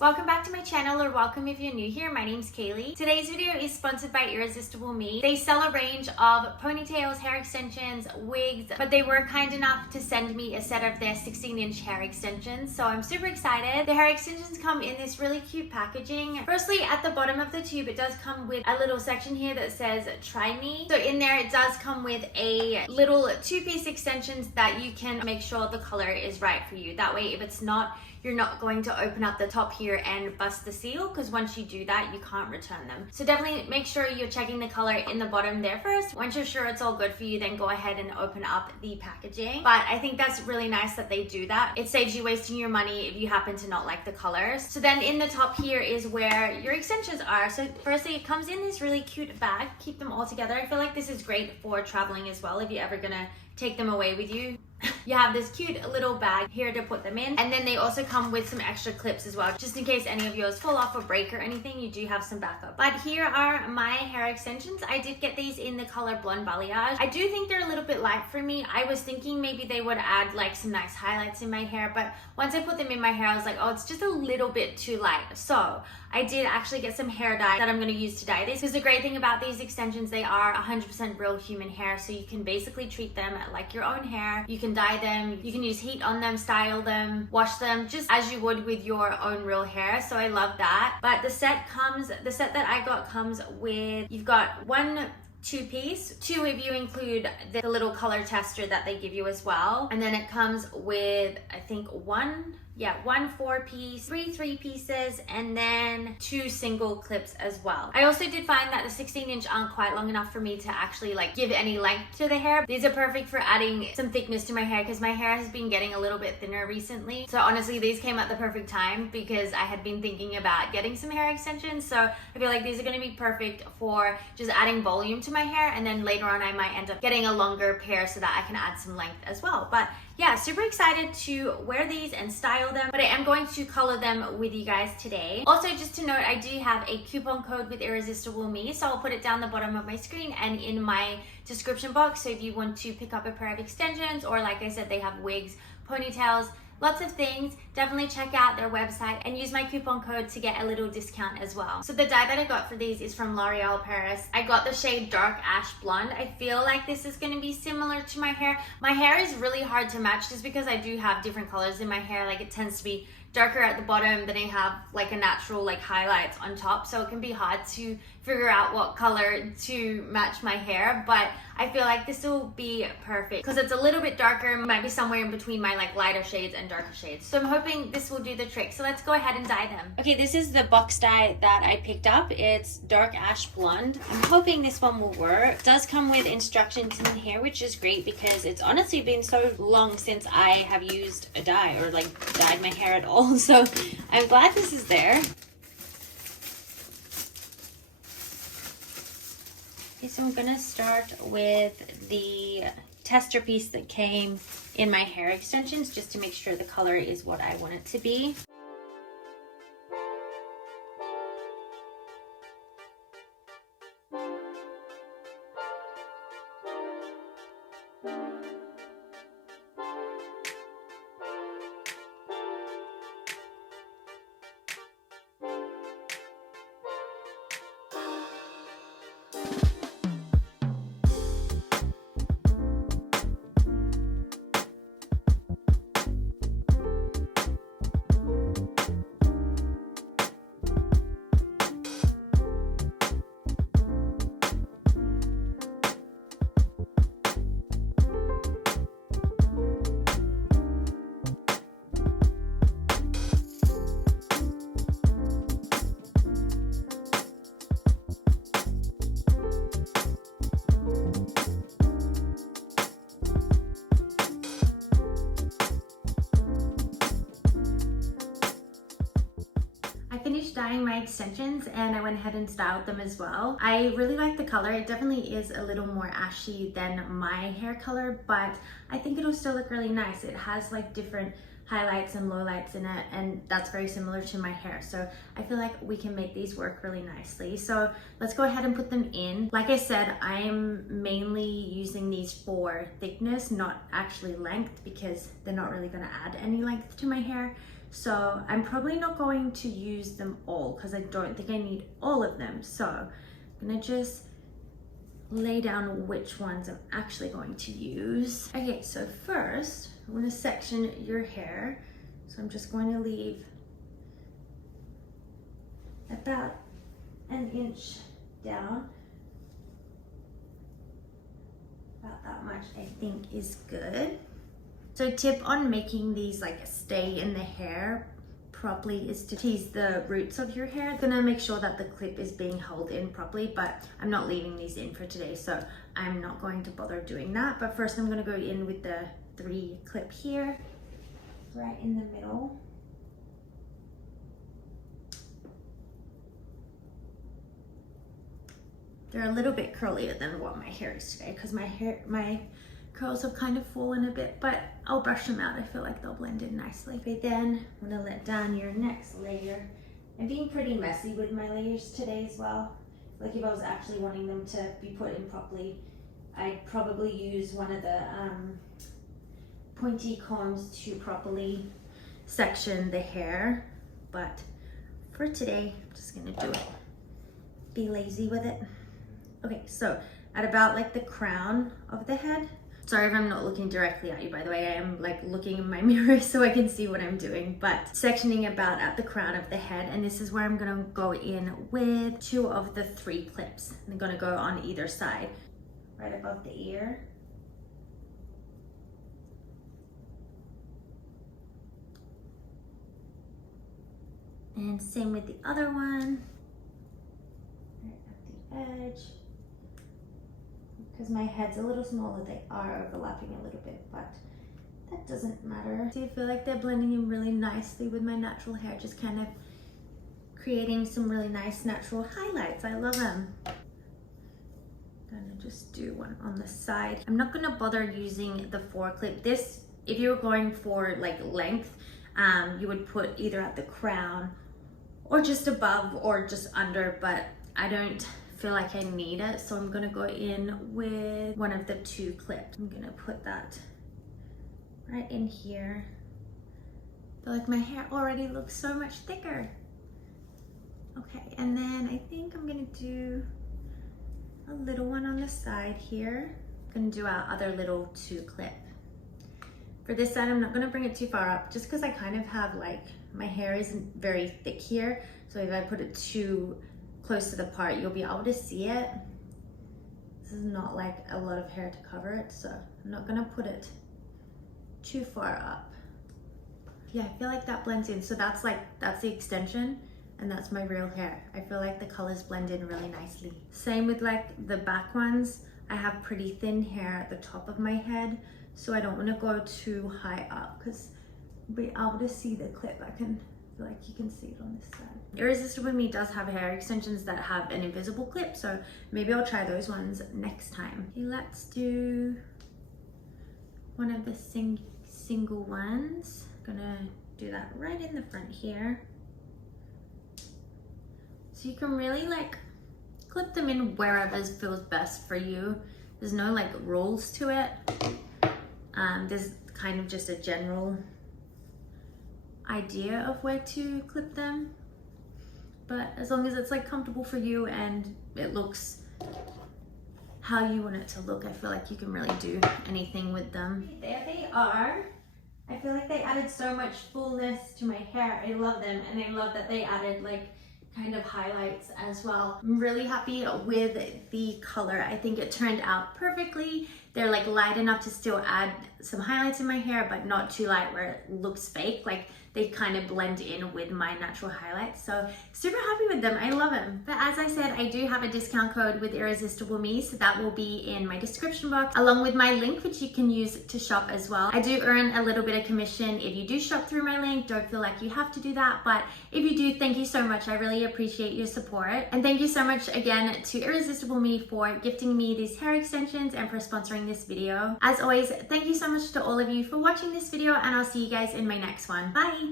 welcome back to my channel, or welcome if you're new here. My name's Kaylee. Today's video is sponsored by Irresistible Me. They sell a range of ponytails, hair extensions, wigs, but they were kind enough to send me a set of their 16-inch hair extensions, so I'm super excited. The hair extensions come in this really cute packaging. Firstly, at the bottom of the tube, it does come with a little section here that says try me. So in there, it does come with a little two-piece extensions that you can make sure the color is right for you. That way, if it's not, you're not going to open up the top here and bust the seal, because once you do that, you can't return them. So definitely make sure you're checking the color in the bottom there first. Once you're sure it's all good for you, then go ahead and open up the packaging. But I think that's really nice that they do that. It saves you wasting your money if you happen to not like the colors. So then in the top here is where your extensions are. So firstly, it comes in this really cute bag. Keep them all together. I feel like this is great for traveling as well if you're ever gonna take them away with you. You have this cute little bag here to put them in, and then they also come with some extra clips as well, just in case any of yours fall off or break or anything. You do have some backup. But here are my hair extensions. I did get these in the color Blonde Balayage. I do think they're a little bit light for me. I was thinking maybe they would add like some nice highlights in my hair, but once I put them in my hair, I was like, oh, it's just a little bit too light. So I did actually get some hair dye that I'm going to use to dye these, because the great thing about these extensions, they are 100% real human hair, so you can basically treat them like your own hair. You can dye them, you can use heat on them, style them, wash them just as you would with your own real hair. So I love that. But the set that I got comes with, you've got one two-piece, two if you include the little color tester that they give you as well, and then it comes with, I think, one 4-piece, three pieces, and then 2 single clips as well. I also did find that the 16-inch aren't quite long enough for me to actually like give any length to the hair. These are perfect for adding some thickness to my hair, because my hair has been getting a little bit thinner recently. So honestly, these came at the perfect time, because I had been thinking about getting some hair extensions. So I feel like these are going to be perfect for just adding volume to my hair, and then later on I might end up getting a longer pair so that I can add some length as well. But yeah, super excited to wear these and style them, but I am going to color them with you guys today. Also, just to note, I do have a coupon code with Irresistible Me, so I'll put it down the bottom of my screen and in my description box. So if you want to pick up a pair of extensions, or like I said, they have wigs, ponytails, lots of things, definitely check out their website and use my coupon code to get a little discount as well. So the dye that I got for these is from L'Oreal Paris. I got the shade Dark Ash Blonde. I feel like this is going to be similar to my hair. My hair is really hard to match just because I do have different colors in my hair. Like, it tends to be darker at the bottom, then I have like a natural like highlights on top, so it can be hard to figure out what color to match my hair. But I feel like this will be perfect because it's a little bit darker, might be somewhere in between my like lighter shades and darker shades. So I'm hoping this will do the trick. So let's go ahead and dye them. Okay, this is the box dye that I picked up. It's Dark Ash Blonde. I'm hoping this one will work. It does come with instructions in here, which is great because it's honestly been so long since I have used a dye or like dyed my hair at all. So I'm glad this is there. Okay, so I'm gonna start with the tester piece that came in my hair extensions, just to make sure the color is what I want it to be. Finished dyeing my extensions and I went ahead and styled them as well. I really like the color. It definitely is a little more ashy than my hair color, but I think it'll still look really nice. It has like different highlights and lowlights in it, and that's very similar to my hair. So I feel like we can make these work really nicely. So let's go ahead and put them in. Like I said, I'm mainly using these for thickness, not actually length, because they're not really gonna add any length to my hair. So I'm probably not going to use them all because I don't think I need all of them. So I'm gonna just lay down which ones I'm actually going to use. Okay, so first I'm gonna section your hair. So I'm just going to leave about an inch down. About that much I think is good. So tip on making these like stay in the hair properly is to tease the roots of your hair. I'm gonna make sure that the clip is being held in properly, but I'm not leaving these in for today, so I'm not going to bother doing that. But first I'm gonna go in with the 3 clip here, right in the middle. They're a little bit curlier than what my hair is today because my curls have kind of fallen a bit, but I'll brush them out. I feel like they'll blend in nicely. Okay, then I'm gonna let down your next layer. I'm being pretty messy with my layers today as well. Like if I was actually wanting them to be put in properly, I'd probably use one of the pointy combs to properly section the hair. But for today, I'm just gonna do it. Be lazy with it. Okay, so at about like the crown of the head. Sorry if I'm not looking directly at you, by the way. I am like looking in my mirror so I can see what I'm doing, but sectioning about at the crown of the head. And this is where I'm gonna go in with 2 of the 3 clips. I'm gonna go on either side, right above the ear. And same with the other one, right at the edge. Because my head's a little smaller, they are overlapping a little bit, but that doesn't matter. Do you feel like they're blending in really nicely with my natural hair, just kind of creating some really nice natural highlights. I love them. Gonna just do one on the side. I'm not gonna bother using the 4 clip. This, if you were going for like length, you would put either at the crown or just above or just under, but I don't feel like I need it, so I'm gonna go in with one of the 2 clips. I'm gonna put that right in here. I feel like my hair already looks so much thicker. Okay, and then I think I'm gonna do a little one on the side here. I'm gonna do our other little 2 clip. For this side, I'm not gonna bring it too far up just because I kind of have like, my hair isn't very thick here, so if I put it too close to the part, you'll be able to see it. This is not like a lot of hair to cover it, so I'm not gonna put it too far up. Yeah, I feel like that blends in. So that's the extension and that's my real hair. I feel like the colors blend in really nicely. Same with like the back ones. I have pretty thin hair at the top of my head, so I don't want to go too high up because you'll be able to see the clip. I feel like you can see it on this side. Irresistible Me does have hair extensions that have an invisible clip, so maybe I'll try those ones next time. Okay, let's do one of the single ones. I'm gonna do that right in the front here. So you can really like clip them in wherever feels best for you. There's no like rules to it. There's kind of just a general idea of where to clip them, but as long as it's like comfortable for you and it looks how you want it to look, I feel like you can really do anything with them. There they are. I feel like they added so much fullness to my hair. I love them, and I love that they added like kind of highlights as well. I'm really happy with the color. I think it turned out perfectly. They're like light enough to still add some highlights in my hair, but not too light where it looks fake. Like they kind of blend in with my natural highlights. So super happy with them. I love them. But as I said, I do have a discount code with Irresistible Me, so that will be in my description box along with my link, which you can use to shop as well. I do earn a little bit of commission if you do shop through my link. Don't feel like you have to do that, but if you do, thank you so much. I really appreciate your support. And thank you so much again to Irresistible Me for gifting me these hair extensions and for sponsoring this video. As always, thank you so much to all of you for watching this video, and I'll see you guys in my next one. Bye!